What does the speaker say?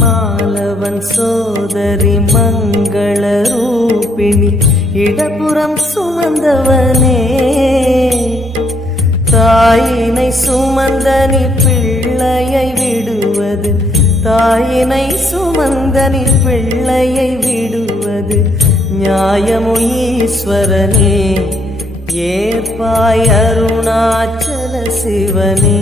மாலவன் சோதரி மங்கள ரூபிணி இடப்புறம் சுமந்தவனே, தாயினை சுமந்தனி பிள்ளையை விடுவது, தாயினை சுமந்தனி பிள்ளையை விடுவது நியாயமோ ஈஸ்வரனே, ஏற்பாய் அருணாச்சல சிவனே.